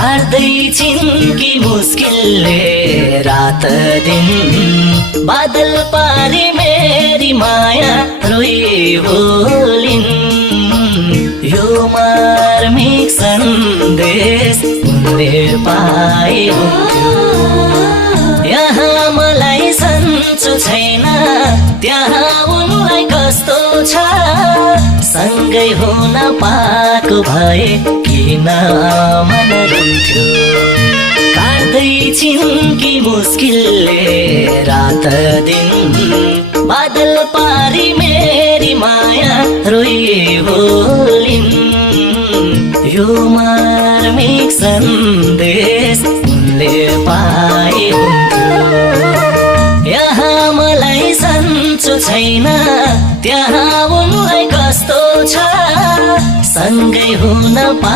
काट्दैछिन् कि मुस्किलले रात दिन बादल पारी मेरी माया रोई बोलिन् यो मार्मिक सन्देश उनले पाए हुन्थ्यो यहाँ मलाई सन्चो छैन त्यहाँ उनलाई कस्तो छ सँगै हुन पाएको भए किन मन रुन्थ्यो काट्दैछिन् कि मुस्किलले रात दिन बादल पारी मेरी माया रोई बोलिन् यो मार्मिक सन्देश उनले पाए हुन्थ्यो यहाँ मलाई सन्चो छैन त्यहाँ उनलाई कस्तो छ सँगै हुन पा